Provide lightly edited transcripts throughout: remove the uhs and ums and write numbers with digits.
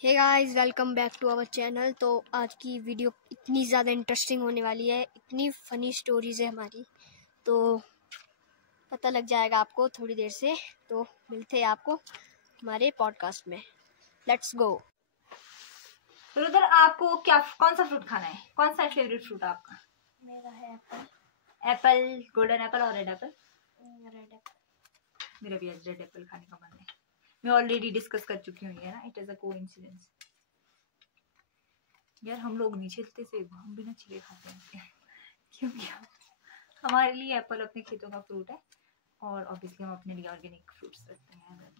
Hey guys, welcome back to our channel. तो आज की वीडियो इतनी ज़्यादा इंटरेस्टिंग होने वाली है, इतनी फ़नी स्टोरीज़ है हमारी, तो पता लग जाएगा आपको थोड़ी देर से। तो मिलते हैं आपको हमारे पॉडकास्ट में। Let's go. तो उधर आपको कौन सा फ्रूट खाना है? कौन सा फेवरेट फ्रूट आपका? मेरा है एप्पल। एप्पल, गोल्डन एप्पल और रेड एप्पल। Red Apple. मेरा भी आज रेड एप्पल खाने का मन है। मैं ऑलरेडी डिस्कस कर चुकी हूँ ये ना, इट इज अ कोइंसिडेंस। यार हम लोग नहीं छिलते सेब, हम बिना छिले खाते हैं क्योंकि हमारे लिए एप्पल अपने खेतों का फ्रूट है और ऑब्वियसली हम अपने लिए ऑर्गेनिक फ्रूट्स रखते हैं।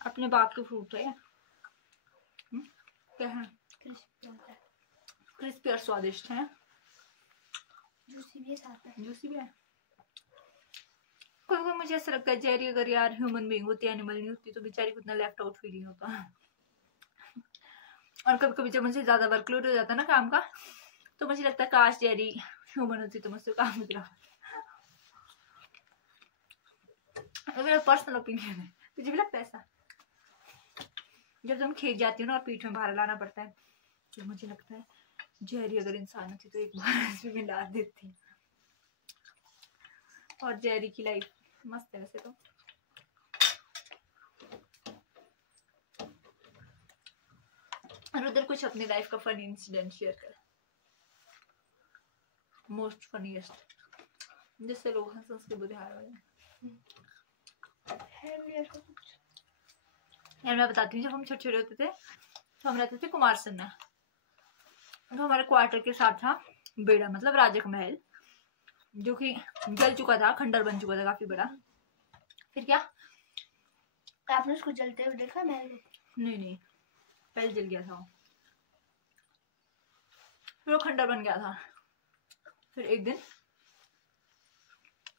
अपने बाप के फ्रूट है। क्या है? क्रिस्पी और स्वादिष्ट है। जूसी भी है। जूसी भी है। कोई मुझे ऐसा लगता है जेरी अगर यार ह्यूमन बीइंग होती, एनिमल नहीं होती, तो बेचारी को इतना लेफ्ट आउट फीलिंग होता है। और कभी कभी जब मुझे ज्यादा वर्कलोड हो जाता है ना काम का, तो मुझे लगता है काश जेरी ह्यूमन होती तो मुझसे काम मिल रहा। मेरा पर्सनल ओपिनियन है। तुझे भी लगता है ऐसा? जब तुम खेत जाती हो ना और पीठ में भार लाना पड़ता है, तो मुझे लगता है जेरी अगर इंसान होती तो एक बार इसमें मिला देती। और जेरी की लाइफ मस्त है वैसे तो। और उधर कुछ अपनी लाइफ का फनी इंसिडेंट शेयर कर, मोस्ट फनीएस्ट, जिससे लोग हंस के बुरे हाल हो जाए। यार मैं बताती हूँ, जब हम छोटे छोटे होते थे तो हम रहते थे कुमारसैन में। तो हमारे क्वार्टर के साथ था बेड़ा, मतलब राजा का महल, जो कि जल चुका था, खंडर बन चुका था काफी बड़ा। फिर क्या आपने उसको जलते हुए देखा? महल? नहीं, पहले जल गया था, फिर वो खंडर बन गया था। फिर एक दिन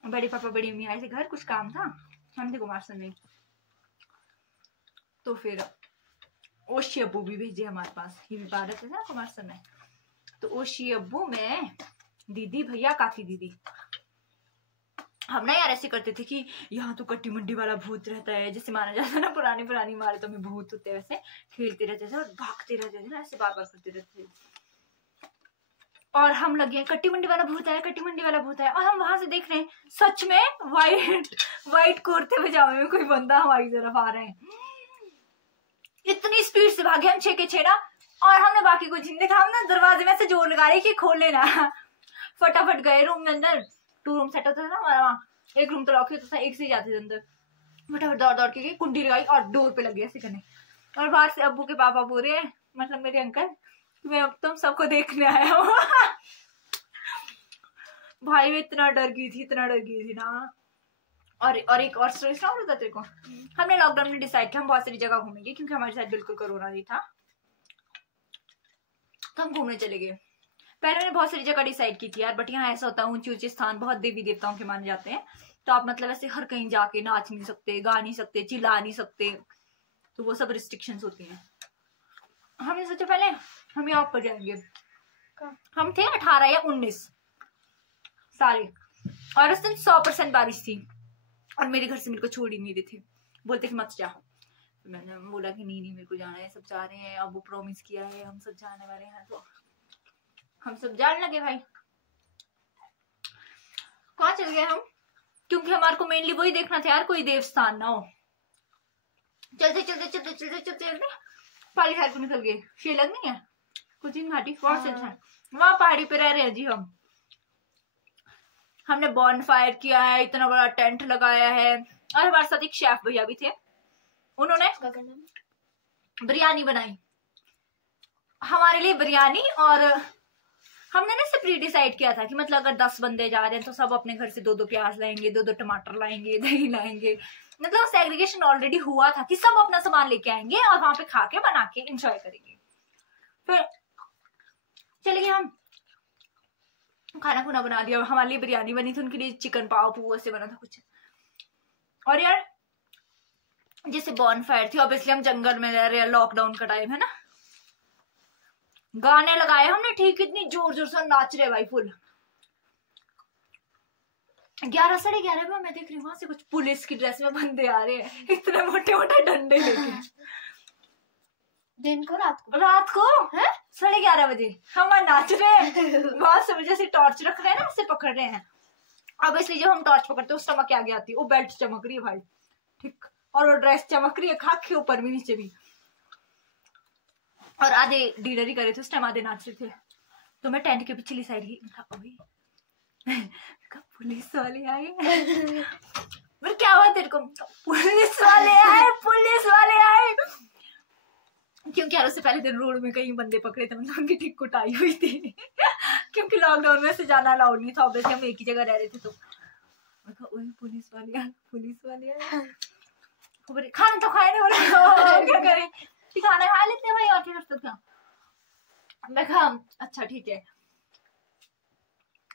बड़े पापा बड़ी मम्मी आए थे घर, कुछ काम था, हम थे कुमारसैन में। तो फिर ओशी अब्बू भी भेजे हमारे पास, ये भी भारत है ना कुमारसैन में। तो ओशी अब्बू में दीदी भैया काफी दीदी, हम ना यार ऐसे करते थे कि यहाँ तो कट्टी मंडी वाला भूत रहता है, जैसे माना जाता है ना पुरानी इमारतों में भूत होते हैं, वैसे खेलते रहते थे और भागते रहते थे ना, ऐसे बार बार करते रहते थे। और हम लगे कट्टी मंडी वाला भूत है, कट्टी मंडी वाला भूत है, और हम वहां से देख रहे हैं सच में वाइट कुर्ते पजामे में कोई बंदा हमारी तरफ आ रहे हैं। इतनी स्पीड से भागे हम 6 के 6 ना, और हमने बाकी कुछ नहीं देखा। हम ना दरवाजे में से जोर लगा रहे कि खोल लेना। फटाफट गए रूम में अंदर। 2 रूम सेट होता था ना हमारा वहाँ, एक रूम तो लॉक होता था, एक से जाते थे अंदर। फटाफट दौड़ के गई, कुंडी लगाई और डोर पे लग गया ऐसे करने। और बाहर से अब्बू के पापा बोल रहे हैं, मतलब मेरे अंकल, मैं अब तुम सबको देखने आया हूँ। भाई मैं इतना डर गई थी ना। और एक और स्टोरी सुनाऊं तेरे को। हमने लॉकडाउन में डिसाइड किया हम बहुत सारी जगह घूमेंगे, क्योंकि हमारे साथ बिल्कुल कोरोना नहीं था, तो हम घूमने चले गए। पहले मैंने बहुत सारी जगह डिसाइड की थी यार, बट यहाँ ऐसा होता है ऊंचे स्थान बहुत देवी देवताओं के माने जाते हैं, तो आप मतलब ऐसे हर कहीं जाके नाच नहीं सकते, गा नहीं सकते, चिल्ला नहीं सकते, तो वो सब रिस्ट्रिक्शंस होती हैं। हमने सोचा पहले हम यहाँ पर जाएंगे। हम थे 18 या 19 सारे, और उस दिन 100% बारिश थी, और मेरे घर से मेरे को छोड़ ही नहीं रहे थे, बोलते कि मत जाओ। मैंने बोला कि नहीं मेरे को जाना है, सब जा रहे हैं, अब वो प्रॉमिस किया है, हम सब जाने वाले हैं, तो हम सब जाने लगे भाई। कहाँ चल गए हम, क्योंकि हमारे को मेनली वही देखना था यार, कोई देवस्थान ना हो। चलते पहाड़ी साइड को निकल गए। शेलंग नहीं है कुछ इन घाटी, वहां पहाड़ी पे रह रहे हैं जी हम। हमने बॉन फायर किया है, इतना बड़ा टेंट लगाया है, और हमारे साथ एक शेफ भैया भी थे, उन्होंने बिरयानी बनाई हमारे लिए, बिरयानी। और हमने ना प्री डिसाइड किया था कि मतलब अगर 10 बंदे जा रहे हैं तो सब अपने घर से 2-2 प्याज लाएंगे, 2-2 टमाटर लाएंगे, दही लाएंगे, मतलब सेग्रीगेशन ऑलरेडी हुआ था कि सब अपना सामान लेके आएंगे और वहां पे खा के बना के एंजॉय करेंगे। फिर चलिए हम खाना खुना बना दिया, हमारे लिए बिरयानी बनी थी, उनके लिए चिकन पाव पू ऐसे बना था कुछ। और यार जैसे बॉन फायर थी, ऑब्वियसली हम जंगल में रह रहे हैं, लॉकडाउन का टाइम है ना, गाने लगाए हमने, ठीक इतनी जोर जोर से नाच रहे भाई फुल। 11 साढ़े 11 में मैं देख रही हूँ वहां से कुछ पुलिस की ड्रेस में बंदे आ रहे हैं, इतने मोटे मोटे डंडे लेके। दिन को रात को 11:30 बजे हम नाच रहे हैं बहुत से वजह से टॉर्च रख रहे हैं ना, उससे पकड़ रहे हैं। अब इसलिए जब हम टॉर्च पकड़ते हैं उस समय आगे आती है, वो बेल्ट चमक रही है भाई, ठीक, और वो ड्रेस चमक रही है, खाक के ऊपर भी नीचे भी। और आधे डिनर ही करे थे उस टाइम, आधे नाच रहे थे। तो मैं टेंट के पिछली साइड ही पुलिस वाले आए फिर क्या हुआ तेरे को? पुलिस वाले आए, पुलिस वाले आए। क्योंकि यार उससे पहले दिन रोड में कई बंदे पकड़े थे, मतलब उनकी ठीक कुटाई हुई थी क्योंकि लॉकडाउन में से जाना अलाउड नहीं था, ऑब्वियसली हम एक ही जगह रह रहे थे। तो पुलिस वाले आए, पुलिस वाले आए। खाना तो खाए नहीं, बोला क्या करें, खाना खा लेते हैं भाई, और क्या। मैं कहा अच्छा ठीक है।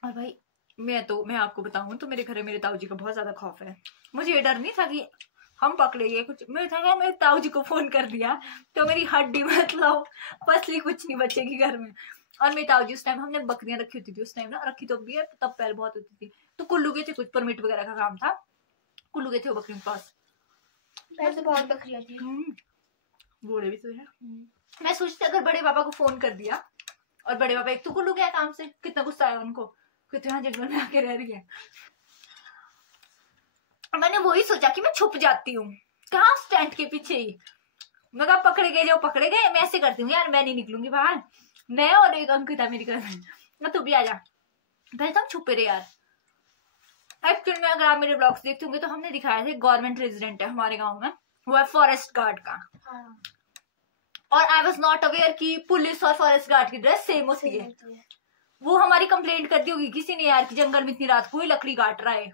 और भाई मैं आपको बताऊं तो मेरे घर में मेरे ताऊ जी का बहुत ज्यादा खौफ है। मुझे ये डर नहीं था कि हम पकड़ेंगे कुछ, मैं था मेरे ताऊ जी को फोन कर दिया तो मेरी हड्डी मतलब पसली कुछ नहीं बचेगी घर में। और मेरे ताऊ जी उस टाइम हमने बकरियां रखी होती थी, उस टाइम ना रखी तो भी है, तब पहले बहुत होती थी। तो कुल्लू के थे, कुछ परमिट वगैरह का काम था, कुल्लू के थे वो बकरियों के पास। पहले तो बहुत बकरियां थी, बूढ़े भी तो है। मैं सोचती अगर बड़े पापा को फोन कर दिया, और बड़े पापा एक तो कुल्लू गया काम से, कितना गुस्सा आया उनको, कितना जंगल में आके रह रही है। मैंने वही सोचा कि मैं छुप जाती हूँ कहाँ, स्टैंड के पीछे ही। मैं कहा पकड़े गए जो पकड़े गए, मैं ऐसे करती हूँ यार, मैं नहीं निकलूंगी बाहर। मैं और एक अंकिता मेरी कजन, तू भी आ जा, पहले तो हम छुपे रहे यार। एक्चुअली में अगर आप मेरे ब्लॉग्स देखते होंगे तो हमने दिखाया थे, गवर्नमेंट रेजिडेंट है हमारे गाँव में, वो है फॉरेस्ट गार्ड का। और आई वॉज नॉट अवेयर कि पुलिस और फॉरेस्ट गार्ड की ड्रेस सेम होती है। वो हमारी कंप्लेंट करती होगी किसी ने यार कि जंगल में इतनी रात को ही लकड़ी काट रहा है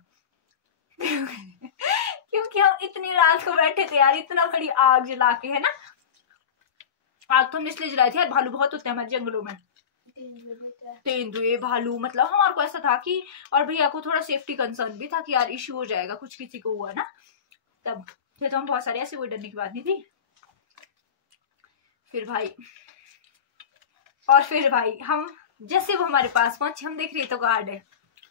क्योंकि हम इतनी रात को बैठे थे यार, इतना बड़ी आग जला के, है ना। आग तो हम इसलिए जलाई थी यार, भालू बहुत होते हैं हमारे जंगलों में, तेंदुए भालू, मतलब हमारे को ऐसा था कि, और भैया को थोड़ा सेफ्टी कंसर्न भी था कि यार इश्यू हो जाएगा कुछ किसी को हुआ ना, तब तो हम बहुत सारे, ऐसे कोई डरने की बात नहीं थी। फिर भाई हम जैसे वो हमारे पास पहुंचे, हम देख रहे तो गार्ड है,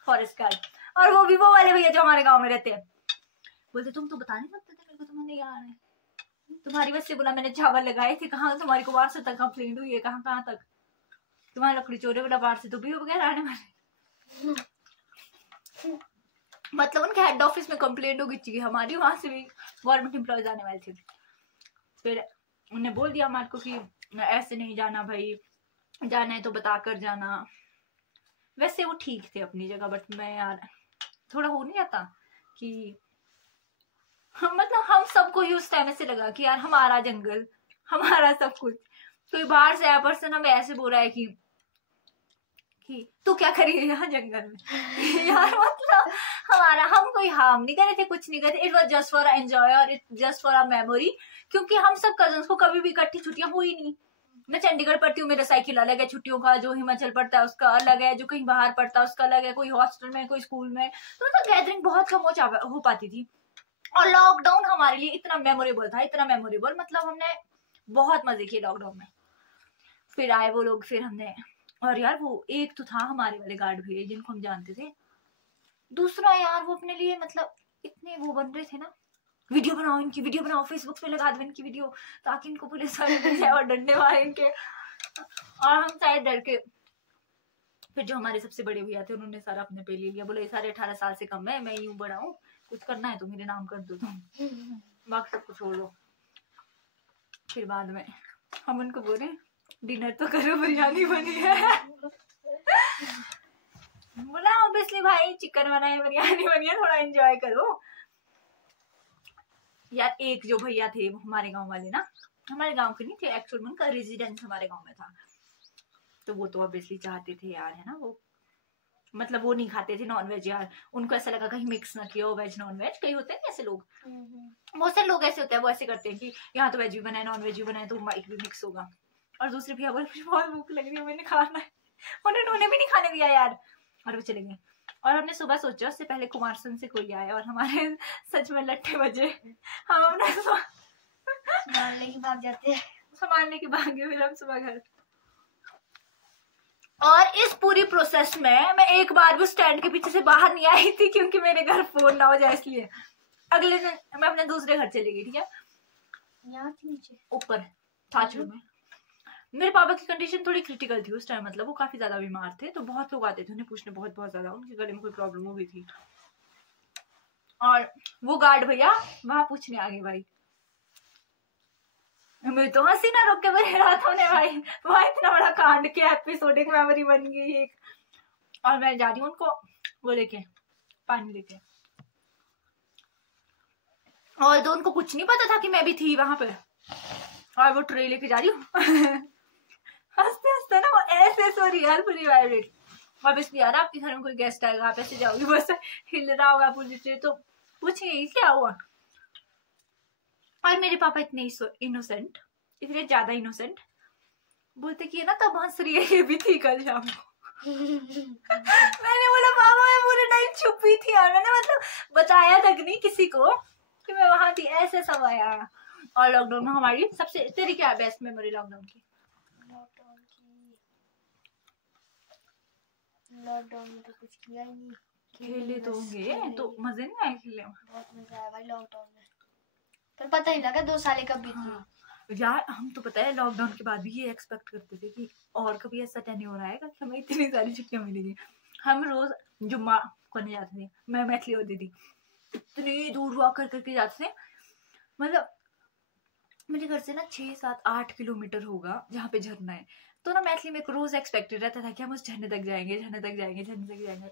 फॉरेस्ट गार्ड, और वो भी वो वाले भैया जो हमारे गांव में रहते हैं। बोलते तुम तो बता नहीं सकते थे मेरे को, तुम्हें नहीं आ रहा है, तुम्हारी वजह से बोला मैंने चावल लगाए थे, कहाँ तुम्हारी को बाहर से तक कंप्लेंट हुई है, कहाँ तक तुम्हारे लकड़ी चोरे वाला बाहर से तो भी वगैरह आने वाले मतलब उनके हेड ऑफिस में कंप्लेंट होगी चाहिए हमारी, वहां से भी गवर्नमेंट एम्प्लॉयज आने वाले थे। फिर उन्हें बोल दिया हमारे को कि ऐसे नहीं जाना भाई, जाना है तो बता कर जाना। वैसे वो ठीक थे अपनी जगह, बट मैं यार थोड़ा हो नहीं जाता कि मतलब हम सबको ही उस टाइम ऐसे लगा कि यार हमारा जंगल, हमारा सब कुछ, कोई बाहर से आया पर्सन हमें ऐसे बोल रहा है कि तू क्या करेगी यहाँ जंगल में यार मतलब हमारा, हम कोई हार्म नहीं करे थे, कुछ नहीं करे थे, it was just for enjoy और it just for a memory. क्योंकि हम सब कजन्स को कभी भी इकट्ठी छुट्टियां हुई नहीं। मैं चंडीगढ़ पढ़ती हूँ, मेरा साइकिल अलग है छुट्टियों का, जो हिमाचल पढ़ता है उसका अलग है, जो कहीं बाहर पढ़ता है उसका अलग है, कोई हॉस्टल में कोई स्कूल में, तो मतलब गैदरिंग बहुत कम हो पाती थी। और लॉकडाउन हमारे लिए इतना मेमोरेबल था, इतना मेमोरेबल, मतलब हमने बहुत मजे किए लॉकडाउन में। फिर आए वो लोग, फिर हमने, और यार वो एक तो था हमारे वाले गार्ड भैया जिनको हम जानते थे, दूसरा यार वो अपने लिए मतलब इतने वो बन रहे थे ना, वीडियो बनाओ इनकी, वीडियो बनाओ, फेसबुक पे लगा दो इनकी वीडियो ताकि इनको पुलिस वाले मिल जाए और डंडे मारे इनके। और हम शायद डर के, फिर जो हमारे सबसे बड़े भैया थे उन्होंने सारा अपने पे ले लिया, बोले सारे 18 साल से कम है, मैं यूं बड़ा हूँ, कुछ करना है तो मेरे नाम कर दो तुम, बाकी सब कुछ छोड़ दो। फिर बाद में हम उनको बोले डिनर तो करो, बिरयानी बनी है बोला ऑब्वियसली भाई चिकन बना है, बिरयानी बनी है, थोड़ा एंजॉय करो यार। एक जो भैया थे वो हमारे गांव वाले ना, हमारे गांव के नहीं थे एक्चुअल में, उनका रेजिडेंस हमारे गांव में था, तो वो तो ऑब्वियसली चाहते थे यार, है ना, वो मतलब वो नहीं खाते थे नॉनवेज यार, उनको ऐसा लगा कहीं मिक्स ना किया हो वेज नॉन वेज, कई होते हैं ऐसे लोग, बहुत सारे लोग ऐसे होते हैं, वो ऐसे करते हैं कि यहाँ तो वेज भी बनाए नॉन वेज भी बनाए तो माइट भी मिक्स होगा। और दूसरे भैया बोले मुझे बहुत भूख लग रही है, मैंने खाना है, उन्होंने भी नहीं खाने दिया यार, और वो चले गए। और हमने सुबह सोचा उससे पहले कुमारसंद से कोई आए और हमारे सच में लट्ठे बजे, हम अपने संभालने की भाग जाते हैं, संभालने की भागे, फिर हम सुबह घर। और इस पूरी प्रोसेस में मैं एक बार भी स्टैंड के पीछे से बाहर नहीं आई थी, क्योंकि मेरे घर फोन ना हो जाए इसलिए। अगले दिन मैं अपने दूसरे घर चली गई, ठीक है, यहाँ नीचे ऊपर थाचरू में। मेरे पापा की कंडीशन थोड़ी क्रिटिकल थी उस टाइम, मतलब वो काफी ज्यादा बीमार थे, तो बहुत लोग आते थे उन्हें पूछने, बहुत बहुत ज्यादा, उनके गले में कोई प्रॉब्लम हो गई थी। और वो गार्ड भैया वहां पूछने आ गए भाई, मैं तो हंसी ना रोक के बह रहा था उन्हें भाई, वहां इतना बड़ा कांड किया, एपिसोडिक मेमोरी बन गई एक। और मैं जा रही हूँ उनको वो लेके पानी लेके, और तो उनको कुछ नहीं पता था कि मैं भी थी वहां पे, और वो ट्रे लेके जा रही हूँ हंसते हंसते ना वो ऐसे सॉरी यार पूरी वाइब्रेट। अब इसलिए यार आपके घर में कोई गेस्ट आएगा, आप ऐसे जाओगे बस हिल रहा होगा पूरी ट्रे, तो पूछेंगे क्या हुआ। और मेरे पापा इतने इनोसेंट, इतने ज्यादा इनोसेंट, बोलते कि ना तब हंस रही है, ये भी थी कल शाम को मैंने बोला पापा मैं पूरे टाइम छुपी थी यार, मैंने मतलब बताया तक नहीं किसी को कि मैं वहां थी, ऐसे सब आया। और लॉकडाउन में हमारी सबसे, तेरी क्या बेस्ट मेमोरी लॉकडाउन की? लॉकडाउन में तो कुछ किया ही नहीं, खेले तो होंगे, तो मजे नहीं आए खेलने में? बहुत मजा आया भाई लॉकडाउन में, पर पता ही लगा 2 साल कब बीत गई। यार हम तो पता है लॉकडाउन के बाद भी ये एक्सपेक्ट करते थे कि और कभी ऐसा टेन्योर आएगा कि हमें इतनी सारी छुट्टियां मिलेगी। हम रोज जुम्मा करने जाते थे, मैं मैथिली होती थी, इतनी दूर वॉक करके जाते थे, मतलब मेरे घर से ना 6-7-8 किलोमीटर होगा जहाँ पे झरना है, तो ना मैथिली में रोज एक्सपेक्टेड रहता था कि हम उस झरने तक जाएंगे, झरने तक जाएंगे, झरने तक जाएंगे।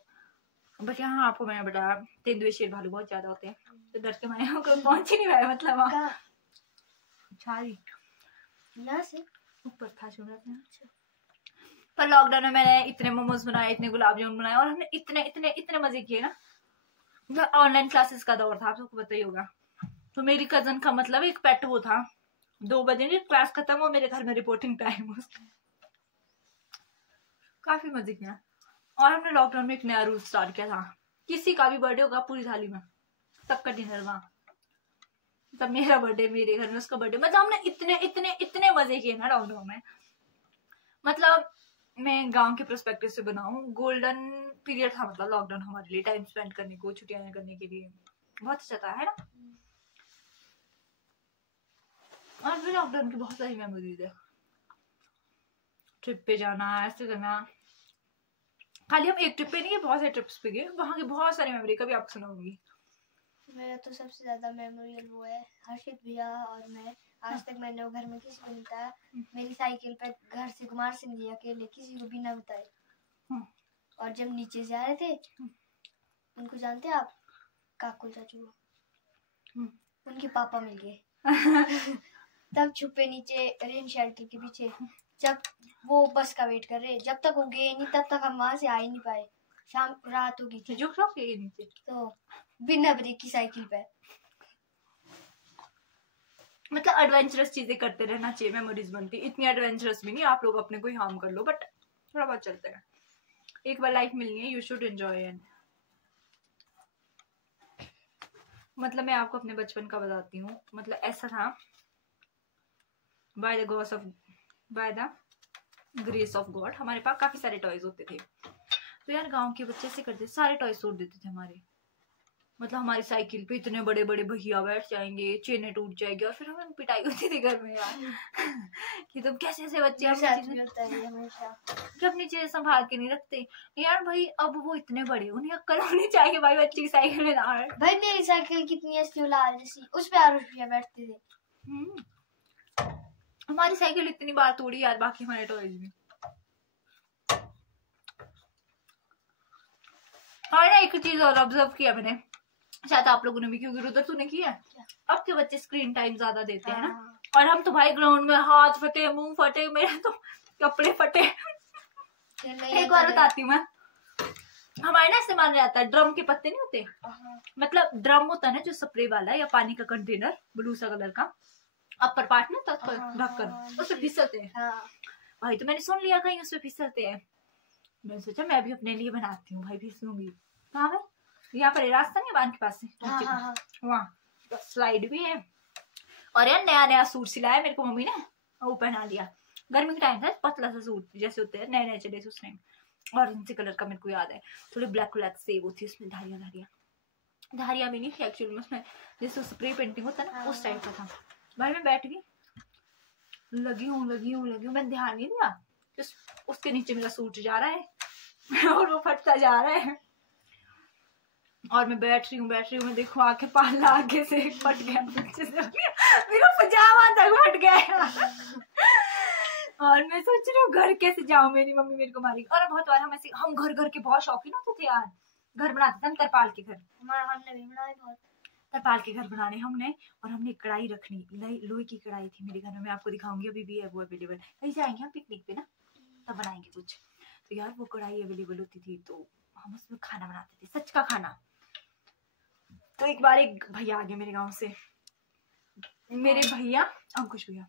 बट यहाँ आपको मैंने बताया तेंदुए शेर भालू बहुत ज्यादा होते हैं, तो डर के मारे हमको पहुंच ही नहीं पाया, मतलब वहाँ यहाँ से ऊपर था पर लॉकडाउन में मैंने इतने मोमोज बनाए, इतने गुलाब जामुन बनाए, और हमने इतने इतने इतने मजे किए ना। मतलब ऑनलाइन क्लासेस का दौर था, आप सबको पता ही होगा, तो मेरी कजन का मतलब एक पेट वो था, 2 बजे क्लास खत्म हो मेरे घर में रिपोर्टिंग टाइम, काफी मजे किया। और हमने लॉकडाउन में एक नया रूल स्टार्ट किया था, किसी का भी बर्थडे होगा पूरी थाली में सबका डिनर वहां, तब मेरा बर्थडे मेरे घर में, उसका बर्थडे, मतलब हमने इतने इतने इतने मजे किए ना लॉकडाउन में। मतलब मैं गांव के पर्सपेक्टिव से बनाऊं, गोल्डन पीरियड था मतलब लॉकडाउन हमारे लिए, टाइम स्पेंड करने को, छुट्टियां करने के लिए बहुत अच्छा था, है ना। और फिर लॉकडाउन की बहुत सारी मेमोरीज है, ट्रिप पे जाना, ऐसे करना, खाली हम एक ट्रिप पे नहीं है, बहुत सारे ट्रिप्स पे गए, वहां की बहुत सारी मेमोरी कभी आपको सुनाऊंगी। मेरा तो सबसे ज्यादा मेमोरियल वो है, हर्षित भैया और मैं, आज तक मैंने वो घर में किसी को नहीं बताया, मेरी साइकिल पे घर से कुमार सिंह जी अकेले, किसी को भी ना बताए। और जब नीचे से आ रहे थे, उनको जानते हैं आप, काकुल चाचू, उनके पापा मिल गए तब छुपे नीचे रेन शेल्टर के पीछे, जब वो बस का वेट कर रहे, जब तक वो गए नहीं तब तक हम वहां से आ ही नहीं पाए, शाम रात हो गई थी, तो बिना ब्रेक की साइकिल पे। मतलब एडवेंचरस चीजें करते रहना चाहिए, मेमोरीज बनती, इतनी एडवेंचरस भी नहीं, आप लोग अपने को ही हार्म कर लो, बट थोड़ा बहुत चलता है, एक बार लाइफ मिलनी है, यू शुड एंजॉय इट। मतलब मैं आपको अपने बचपन का बताती हूँ, मतलब ऐसा था, by the grace of God हमारे पास काफी सारे टॉयज होते थे, तो यार गांव के बच्चे से करते सारे टॉयज तोड़ देते थे हमारे, मतलब हमारी साइकिल पे इतने बड़े बड़े भैया बैठ जाएंगे, चेनें टूट जाएगी, और फिर हमें पिटाई होती थी घर में यार कि तुम कैसे ऐसे बच्चे अपनी चीजें संभाल के नहीं रखते यार। भाई अब वो इतने बड़े, उन्हें अक्ल होनी चाहिए भाई, बच्चे की साइकिल में ना। भाई मेरी साइकिल कितनी अच्छी लाल जैसी, उस पे आरुष भैया बैठते थे। हमारी साइकिल इतनी बार तोड़ी यार, बाकी हमारे टॉयज में। और एक चीज और ऑब्जर्व किया मैंने, शायद आप लोगों ने भी, क्योंकि उधर तूने किया, अब के बच्चे स्क्रीन टाइम ज्यादा देते हैं ना, और हम तो भाई ग्राउंड में हाथ फटे, मुंह फटे, मेरे तो कपड़े फटे। एक बार बताती हूँ मैं, हमारे ना इस्तेमाल में जाता है, ड्रम के पत्ते नहीं होते, मतलब ड्रम होता है ना जो स्प्रे वाला या पानी का कंटेनर ब्लू सा कलर का, अपर पार्ट में तक ढककर उससे फिसलते हैं भाई, तो मैंने सुन लिया कहीं उससे फिसलते हैं, मैंने सोचा मैं भी अपने लिए बनाती हूँ भाई, फिसलूंगी। कहाँ है यहाँ पर रास्ता नहीं बांध के पास से, वहाँ स्लाइड भी है, और यार नया नया सूट सिलाया मेरे को मम्मी ने, वो पहना लिया, गर्मी का टाइम था, पतला सा सूट जैसे होते हैं, नए नए चले थे उस टाइम, ऑरेंज से कलर का मेरे को याद है, थोड़े ब्लैक ब्लैक से वो थी, उसमें धारियां भी नहीं थी एक्चुअली में, उसमें जैसे स्प्रे पेंटिंग होता है ना उस टाइप का था। भाई मैं बैठ गई, लगी हूँ मैंने ध्यान नहीं दिया, उसके नीचे मेरा सूट जा रहा है और वो फटता जा रहा है, और मैं बैठ रही हूँ, मैं देखो आके पाला आगे से फट गया, पीछे से मेरा पजामा तक फट गया और मैं सोच रही हूँ घर कैसे जाऊँ, मेरी मम्मी मेरे को मारेगी। और बहुत बार हम घर के बहुत शौकीन होते थे यार, घर बनाते थे हम तरपाल के घर, हमने भी बनाए बहुत, तरपाल के घर बनाने हमने, और हमने कढ़ाई रखनी, लोहे की कढ़ाई थी मेरे घर में, मैं आपको दिखाऊंगी, अभी भी है वो अवेलेबल, कहीं जाएंगे हम पिकनिक पे ना तब बनाएंगे कुछ, तो यार वो कढ़ाई अवेलेबल होती थी, तो हम उसमें खाना बनाते थे, सच का खाना। तो एक बार एक भैया आ गए मेरे गांव से, मेरे भैया अंकुश भैया,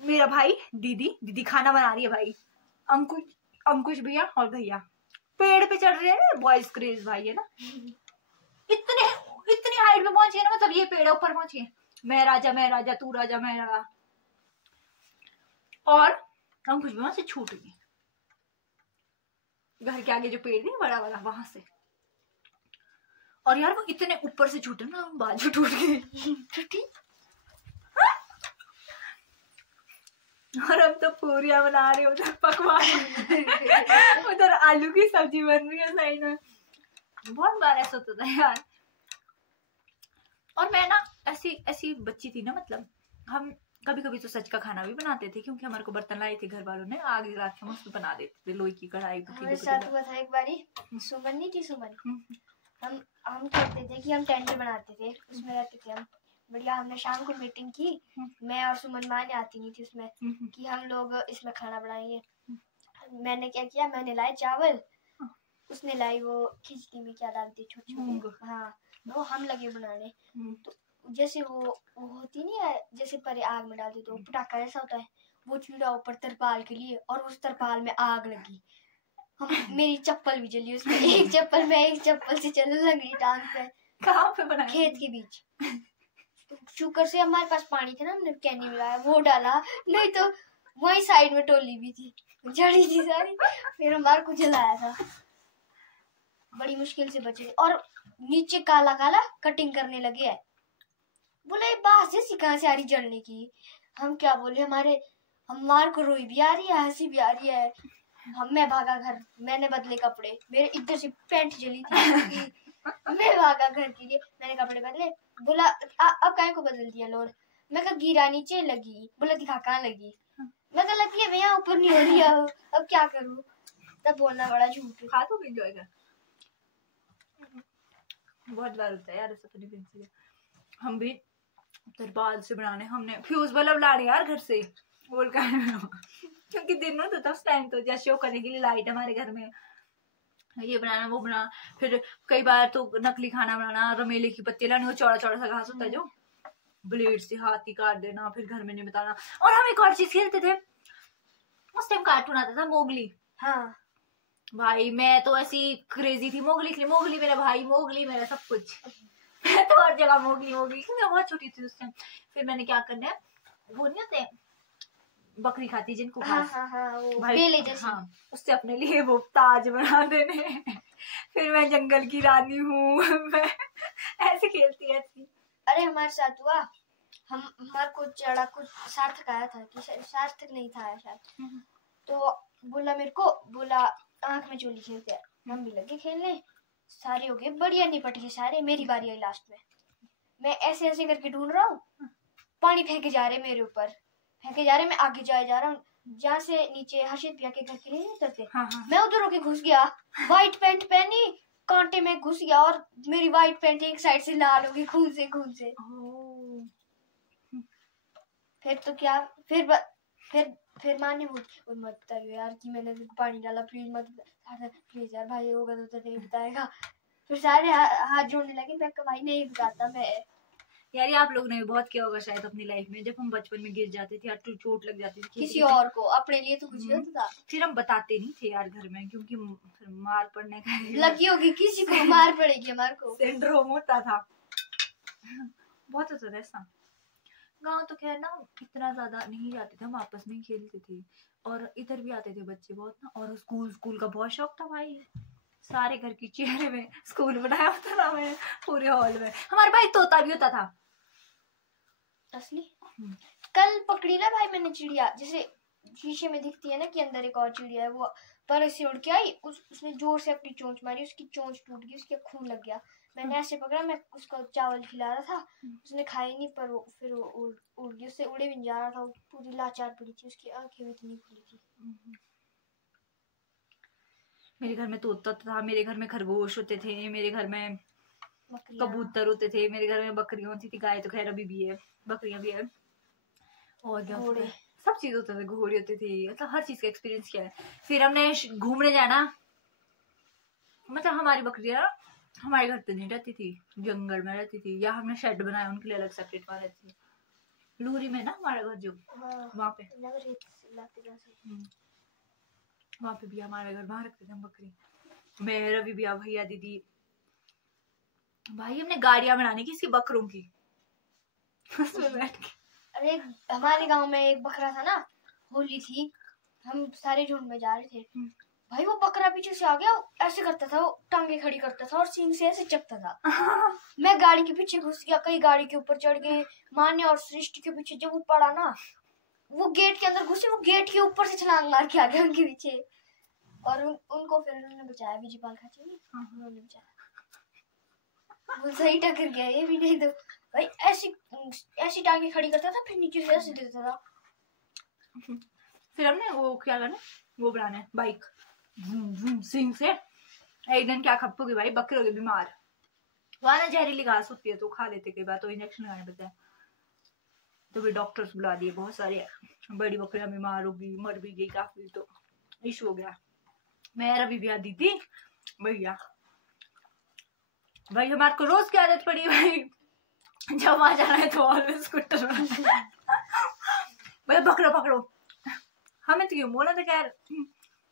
मेरा भाई दीदी खाना बना रही है भाई, अंकुश भैया और भैया पेड़ पे चढ़ रहे हैं, बॉयज क्रेज भाई है ना, इतनी हाइट पे पहुंचे ना, मतलब ये पेड़ ऊपर पहुंचे, मैं राजा तू राजा मैं राजा, और अंकुश भैया से छूट गई, घर के आगे जो पेड़ नहीं बड़ा वाला वहां से, और यार वो इतने ऊपर से छूटे ना, बाजू टूट गई और हम तो पूरियां बना रहे, उधर पकवान उधर आलू की सब्जी बन रही है साइड में, बहुत बार ऐसा होता था यार। और मैं ना ऐसी बच्ची थी ना, मतलब हम कभी कभी तो सच का खाना भी बनाते थे, क्योंकि हमारे को बर्तन लाए थे घर वालों ने, आग जला के हम उसमें बना देते थे, लोहे की कढ़ाई। हमारे साथ हुआ था एक बारी, सुमन नहीं थी, सुमन, हम करते थे कि हम टेंट बनाते थे, उसमें रहते थे हम बढ़िया। हमने शाम को मीटिंग की, मैं और सुमन माने आती नहीं थी उसमें, कि हम लोग इसमें खाना बनाएंगे। मैंने क्या किया, मैंने लाए चावल, उसने लाई वो खिचड़ी में क्या डालती छोटे, हाँ वो हम लगे बनाने। तो जैसे वो होती नहीं है, जैसे परे आग में डालती तो पटाखा जैसा होता है, वो छिड़ा ऊपर तरपाल के लिए, और उस तरपाल में आग लगी, मेरी चप्पल भी जली उसमें, एक चप्पल में एक चप्पल से चलने लगी टांग पे। कहाँ पे बनाया? खेत के बीच। शुक्र से हमारे पास पानी था ना, हमने कैनी मिलाया, वो डाला, नहीं तो वही साइड में टोली भी थी, जड़ी थी सारी, फिर हमारे को जलाया था, बड़ी मुश्किल से बचे। और नीचे काला काला कटिंग करने लगे है, बोले ये बात जैसी कहाँ से आ रही जलने की। हम क्या बोले, हमारे को रोई भी आ रही है, हंसी भी आ रही है। मैं भागा घर, मैंने बदले कपड़े, मेरे इधर से पैंट जली थी मैं भागा घर के लिए, मैंने कपड़े बदले। बोला अब काय को बदल दिया लोड, मैं कहा गिरा नीचे लगी, बोला दिखा कहाँ लगी, मैं कहा लगी है भैया, ऊपर नहीं हो रही है, अब क्या करूं। तब बोलना बड़ा झूठ। खा तो एंजॉय कर, बहुत बार होता है यार ऐसा, तो नहीं। हम भी तरपाल से बनाने, हमने फ्यूज बल्ब ला रहे यार घर से, बोल कर क्योंकि दिन में तो उस टाइम तो जैसे शो करने के लिए लाइट हमारे घर में, ये बनाना वो बना। फिर कई बार तो नकली खाना बनाना, रमेले की पत्ती लानी, वो चौड़ा चौड़ा सा घास होता है जो, ब्लेड से हाथ ही काट देना, फिर घर में नहीं बताना। और हम एक और चीज खेलते थे, उस टाइम कार्टून आता था मोगली। हाँ भाई मैं तो ऐसी क्रेजी थी मोगली के लिए, मोगली मेरा भाई, मोगली मेरा सब कुछ मैं तो हर जगह मोगली क्योंकि मैं बहुत छोटी थी उस टाइम। फिर मैंने क्या करना है, वो नहीं होते बकरी खाती जिनको वो बेले जैसी, हाँ, उससे अपने लिए वो ताज बना देने फिर मैं जंगल की रानी हूँ मैं ऐसे खेलती थी। अरे हमारे साथ हुआ, हमारे को चढ़ा, कुछ सार्थक आया था कि सार्थक नहीं था शायद, तो बोला मेरे को, बोला आंख में चोली खेलते हैं, हम भी लगे खेलने, सारे हो गए बढ़िया निपट गए सारे, मेरी बारी आई लास्ट में। मैं ऐसे ऐसे करके ढूंढ रहा हूँ, पानी फेंके जा रहे मेरे ऊपर, फेंके जा रहे, मैं आगे जा रहा हूँ, जहाँ से नीचे हर्षित भैया के घर के नहीं उतरते, मैं उधर होके घुस गया, व्हाइट पैंट पहनी, कांटे में घुस गया, और मेरी व्हाइट पैंट एक साइड से लाल हो गई खून से। फिर तो क्या, फिर माने मत बताइए यार कि मैंने पानी डाला, प्लीज मत, प्लीज यार भाई होगा तो नहीं बताएगा। फिर सारे हाथ जोड़ने लगे, मैं भाई नहीं बताता मैं। यार ये आप लोग ने भी बहुत किया होगा शायद अपनी लाइफ में, जब हम बचपन में गिर जाते थे यार, चोट लग जाती थी किसी और को, अपने लिए तो कुछ नहीं होता था। फिर हम बताते नहीं थे यार घर में, क्योंकि फिर मार पड़ने का लगी होगी, किसी को मार पड़ेगी हमारे को, सिंड्रोम होता था बहुत होता था ऐसा। गाँव तो खैर ना इतना ज्यादा नहीं जाते थे, हम आपस में ही खेलते थे और इधर भी आते थे बच्चे बहुत ना। और स्कूल का बहुत शौक था भाई, सारे घर की चेहरे में स्कूल बनाया होता था मैंने, पूरे हॉल में। हमारे भाई तोता भी होता था असली। कल पकड़ी ना भाई मैंने चिड़िया, जैसे शीशे में दिखती है ना कि अंदर एक और चिड़िया है, वो पर से उड़ के आई, उसने जोर से अपनी चोंच मारी, उसकी चोंच टूट गई, उसके खून लग गया। मैंने ऐसे पकड़ा, मैं उसका चावल खिला रहा था, उसने खाई नहीं, पर फिर उड़ गई, उससे उड़े भी नहीं जा रहा था, पूरी लाचार पड़ी थी, उसकी आंखें भी इतनी खुली थी। मेरे घर में तोता था, मेरे घर में खरगोश होते थे, मेरे घर में कबूतर होते थे, मेरे घर में बकरियां होती थी, गाय तो खैर अभी भी है, बकरियां भी है, और क्या होता है, सब चीज होते थे, घोड़े होते थे, मतलब हर चीज का एक्सपीरियंस किया है। फिर हमने घूमने जाना, मतलब हमारी बकरियां हमारे घर पे नहीं रहती थी, जंगल में रहती थी, या हमने शेड बनाया उनके लिए अलग सेपरेट वहां रहती थी, लूरी में ना हमारा घर जो वहां पे, वहां पे भी हमारे घर, वहां रखते थे हम बकरी। मैं, रवि भैया, भैया, दीदी, भाई हमने गाड़ियां बनाने की इसकी बकरों की उसमें बैठ के। अरे हमारे गांव में एक बकरा था ना, होली थी, हम सारे झुंड में जा रहे थे, भाई वो बकरा पीछे से आ गया, ऐसे करता था, वो टांगे खड़ी करता था और सींग से ऐसे चपता था। मैं गाड़ी के पीछे घुस गया, कई गाड़ी के ऊपर चढ़ गए, मान्य और सृष्टि के पीछे जब वो पड़ा ना, वो गेट के अंदर घुसे, वो गेट के ऊपर से छलांग मार के आ गया उनके पीछे, और उनको फिर उन्होंने बचाया, विजयपाल खाची ने, उन्होंने बचाया, वो सही टक्कर गया, ये भी नहीं तो भाई ऐसी टांगे खड़ी करता था, फिर नीचे से ऐसे देता था। फिर हमने वो क्या करना, वो बनाना बाइक सिंग से। एक दिन क्या खप्पू की भाई, बकरे हो गए बीमार, वहां ना जहरीली घास होती है तो खा लेते, कई बार तो इंजेक्शन लगाने पड़ता है, तो फिर डॉक्टर्स बुला दिए, बहुत सारे बड़ी बकरियां बीमार हो गई, मर भी गई काफी, तो इशू हो गया। मैं, रवि भैया, दीदी, भैया, भाई हमारे को रोज की आदत पड़ी भाई, जब वहां जाना है तो ऑलवेज स्कूटर भैया पकड़ो पकड़ो, हमें तो क्यों बोला था खैर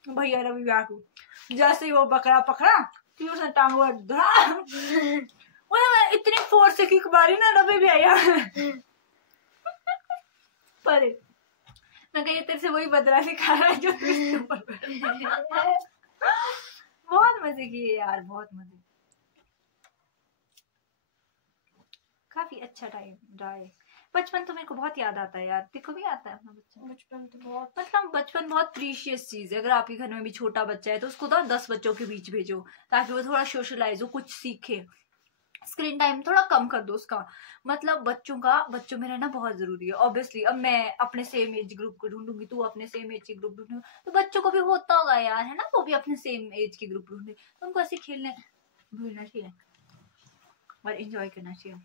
भैया रवि भैया को, जैसे ही वो बकरा पकड़ा फिर उसने टांगो इतनी फोर्स से किक मारी ना रवि भैया पर मैं कहीं तेरे से वही बदला सिखा रहा है जो बहुत मजे किए यार, बहुत मजे, काफी अच्छा टाइम रहा है। बचपन तो मेरे को बहुत याद आता है यार, देखो भी आता है अपना बचपन तो बहुत, मतलब बचपन बहुत प्रीशियस चीज है। अगर आपके घर में भी छोटा बच्चा है तो उसको तो 10 बच्चों के बीच भेजो ताकि वो थोड़ा सोशलाइज हो, कुछ सीखे, स्क्रीन टाइम थोड़ा कम कर दो उसका, मतलब बच्चों में रहना बहुत जरूरी है। ऑब्वियसली अब मैं अपने सेम एज ग्रुप को ढूंढूंगी, तू अपने सेम एज के ग्रुप ढूंढूंगी, तो बच्चों को भी होता होगा यार, है ना, वो भी अपने सेम एज के ग्रुप ढूंढे, तो उनको ऐसे खेलने भूलना चाहिए और एंजॉय करना चाहिए।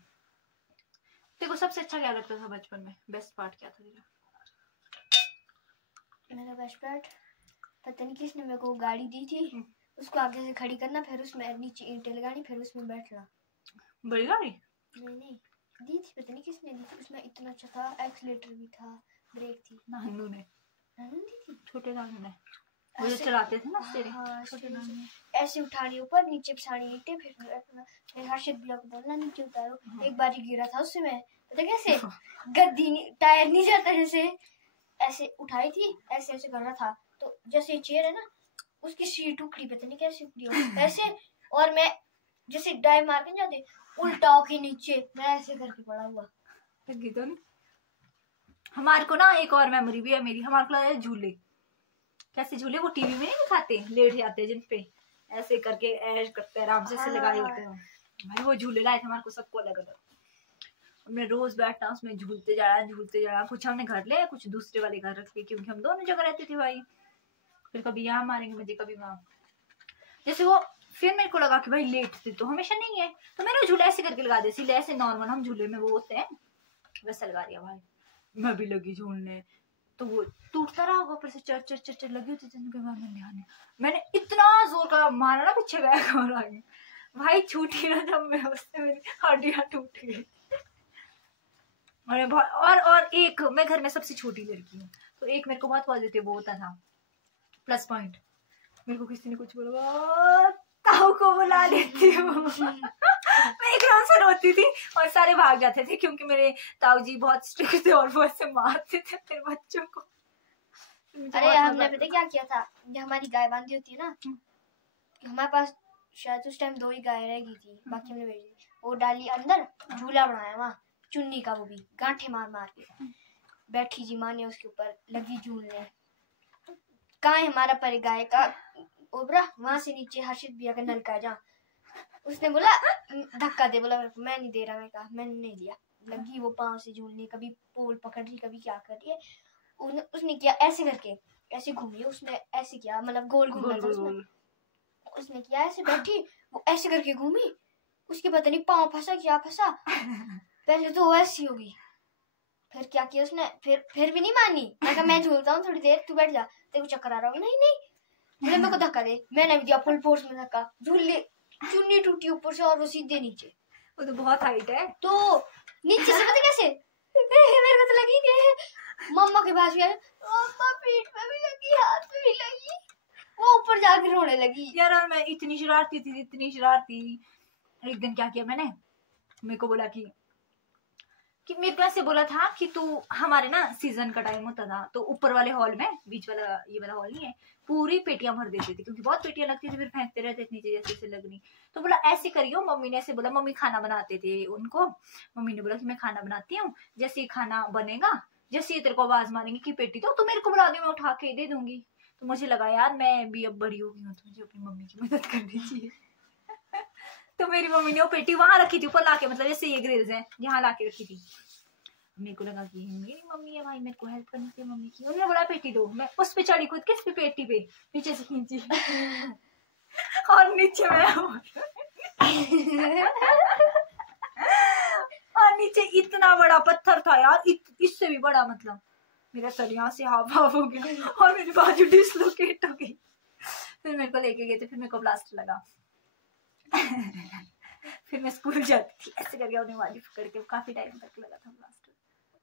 देखो सबसे अच्छा क्या लगता था बचपन में, बेस्ट पार्ट क्या था तेरा? मेरा बेस्ट पार्ट पता नहीं किसने मेरे को गाड़ी दी थी, उसको आगे से खड़ी करना, फिर उसमें नीचे ईंटें लगानी, फिर उसमें बैठना। बड़ी गाड़ी? नहीं दी थी, पता नहीं किसने दी थी, उसमें इतना अच्छा था, एक्सीलेटर भी था, ब्रेक थी, नानू ने दी थी, छोटे नानू ने, वो जो चलाते थे ना तेरे। हाँ, छोटे नानू ऐसे उठानी ऊपर, नीचे बिछानी ईंटें, फिर हर्षित भैया को बोलना नीचे उतारो। एक बार ही गिरा था उससे मैं, पता कैसे गद्दी टायर नहीं जाता, जैसे ऐसे उठाई थी, ऐसे ऐसे करना था, तो जैसे चेयर है ना, उसकी सीट उखड़ी, पता नहीं कैसे उखड़ी ऐसे, और मैं जैसे डाइव मार के जाते उल्टा होके नीचे, मैं ऐसे करके पड़ा हुआ। तो नहीं, हमारे को ना एक और मेमोरी भी है मेरी, हमारे को है झूले, कैसे झूले वो टीवी में नहीं दिखाते, लेट जाते हैं जिन पे ऐसे करके ऐश करते हैं, आराम से लगाए होते हैं भाई, वो झूले लाए थे हमारे को सबको अलग अलग, हमने रोज बैठना उसमें झूलते जाना, कुछ हमने घर ले, कुछ दूसरे वाले घर रखे, क्योंकि हम दोनों जगह रहते थे भाई, फिर कभी यहाँ मारेंगे मुझे, कभी वहां, जैसे वो, फिर मेरे को लगा कि भाई लेट थे तो हमेशा नहीं है, तो मैंने झूला ऐसे करके लगा दिया, ऐसे नॉर्मल हम झूले में वो होते हैं वैसा लगा दिया भाई, मैं भी लगी झूलने, तो वो टूटता रहा ऊपर से, चढ़ लगी होती थी, मैंने इतना जोर का मारा ना, पीछे बैग और आगे भाई, छूटी ना जब मैं, उससे मेरी हड्डियां टूट गई। और एक, मैं घर में सबसे छोटी लड़की हूँ, तो एक मेरे को बहुत पॉजिटिव वो होता था प्लस पॉइंट, मेरे को किसी ने कुछ बोला ताऊ को बुला लेती हूँ। मैं एकदम से रोती थी और सारे भाग जाते थे क्योंकि मेरे ताऊ जी बहुत स्ट्रिक्ट थे और वो ऐसे मारते थे मेरे बच्चों को। अरे हमने पता क्या किया था, ये हमारी गाय बांधी होती है ना, हमारे पास शायद उस टाइम 2 ही गाय रह गई थी, बाकी हमने बेच दी। वो डाली अंदर, झूला बनाया वहाँ चुन्नी का, वो भी गांठे मार मार के बैठी जी माँ ने उसके ऊपर, लगी झूलने। कहाँ है हमारा पर गाय का ओबरा, वहां से नीचे हर्षित भैया का नलका जा, उसने बोला धक्का दे, बोला मैं नहीं दे रहा, मैं कहा मैंने नहीं दिया। लगी वो पाँव से झूलने, कभी पोल पकड़ रही, कभी क्या कर रही है। उसने किया ऐसे करके, ऐसे घूमी, उसने ऐसे किया, मतलब गोल घूमना था उसने किया ऐसे, बैठी वो ऐसे करके घूमी, उसके पता नहीं पाँव फंसा क्या फंसा। पहले तो वो ऐसी होगी, फिर क्या किया उसने, फिर भी नहीं मानी। मैं कहा मैं झूलता हूँ थोड़ी देर, तू बैठ जा, तेरे को चक्कर आ रहा होगा। नहीं नहीं, बोले मेरे को धक्का दे, मैंने भी दिया फुल फोर्स में धक्का, झूले चुन्नी टूटी ऊपर से और वो सीधे नीचे। वो तो बहुत हाइट है, तो नीचे से पता कैसे मेरे को तो लगी नहीं। मम्मा के पास गया, मम्मा पीठ पे भी लगी, हाथ पे भी लगी, वो ऊपर जाके रोने लगी। यार और मैं इतनी शरारती थी, इतनी शरारती। एक दिन क्या किया मैंने, मेरे को बोला कि मेरे को ऐसे बोला था कि तू, हमारे ना सीजन का टाइम होता था तो ऊपर वाले हॉल में, बीच वाला ये वाला हॉल नहीं है, पूरी पेटियां भर देती थी क्योंकि बहुत पेटियां लगती थी, फिर फेंकते रहते थे नीचे जैसे जैसे लगनी। तो बोला ऐसे करियो, मम्मी ने ऐसे बोला, मम्मी खाना बनाते थे उनको, मम्मी ने बोला कि मैं खाना बनाती हूँ, जैसे ही खाना बनेगा, जैसे ही तेरे को आवाज मारेंगे कि पेटी तो मेरे को बुला दे, मैं उठा के दे दूंगी। तो मुझे लगा यार मैं भी अब बड़ी हो गई हूँ तो मुझे अपनी मम्मी की मदद करनी चाहिए। तो मेरी मम्मी ने वो पेटी वहां रखी थी ऊपर लाके, मतलब जैसे ये ग्रिल्स है यहाँ लाके रखी थी। मेरे को लगा कि मेरी मम्मी है भाई, मेरे को हेल्प करनी चाहिए मम्मी की। उन्होंने बोला पेटी दो, मैं उस पे चढ़ी, खुद किस पे, पेटी पे, नीचे से खींची और नीचे मैं और नीचे इतना बड़ा पत्थर था यार, इससे भी बड़ा, मतलब मेरा सर यहाँ से हाफ हाफ हो गया और मेरी बाजू डिसलोकेट हो गई। फिर मेरे को लेके गए थे, फिर मेरे को प्लास्टर लगा। फिर मैं स्कूल जाती थी ऐसे करके अपनी बाजू पकड़ के, काफी टाइम तक लगा था प्लास्टर।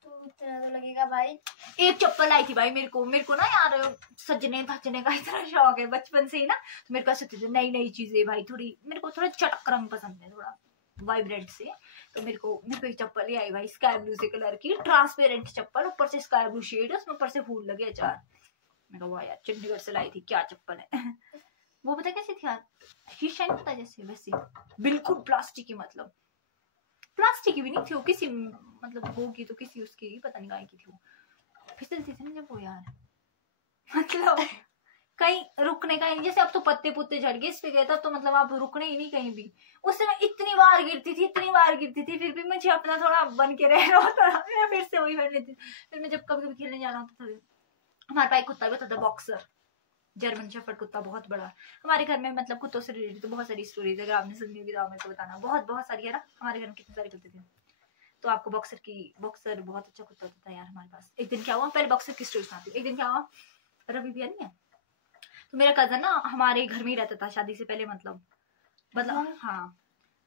तो इतना तो लगेगा भाई। एक चप्पल आई थी भाई मेरे को ना यार सजने धजने का इतना शौक है बचपन से ही ना, तो मेरे को नई नई चीजें भाई, थोड़ी मेरे को थोड़ा चटक रंग पसंद है, थोड़ा वाइब्रेंट से। तो मेरे को एक चप्पल ही आई भाई, स्काई ब्लू से कलर की, ट्रांसपेरेंट चप्पल, ऊपर से स्काई ब्लू शेड, उसमें ऊपर से फूल लगे 4। मैं कहा वाह यार चंडीगढ़ से लाई थी, क्या चप्पल है। वो पता कैसी थी यार, शीशा नहीं पता जैसे वैसे, बिल्कुल प्लास्टिक की, मतलब प्लास्टिक की भी नहीं थी वो, किसी मतलब होगी तो किसी उसकी पता नहीं गाय की थी वो, फिसलती थी ना जब वो यार, मतलब कहीं रुकने का नहीं, जैसे अब तो पत्ते पुत्ते झड़ गए, इस पे गए था तो मतलब आप रुकने ही नहीं कहीं भी। उससे मैं इतनी बार गिरती थी, फिर भी मुझे अपना थोड़ा बन के रहना होता था, मैं फिर से वही कर लेती। फिर मैं जब कभी कभी खेलने जाना होता था, हमारे पास कुत्ता भी होता था बॉक्सर, जर्मन शेफर्ड कुत्ता, बहुत बड़ा। हमारे घर में मतलब कुत्तों से रिलेटेड तो बहुत सारी स्टोरीज है, अगर आपने सुनी होगी तो आप मेरे को बताना, बहुत सारी है ना, हमारे घर में कितने सारे कुत्ते थे। तो आपको बॉक्सर बहुत अच्छा कुत्ता होता था यार हमारे पास। एक दिन क्या हुआ, पहले बॉक्सर की स्टोरी सुनाती हूँ। एक दिन क्या हुआ, रवि भैया नहीं है, तो मेरा कजन ना हमारे घर में ही रहता था शादी से पहले, मतलब हाँ,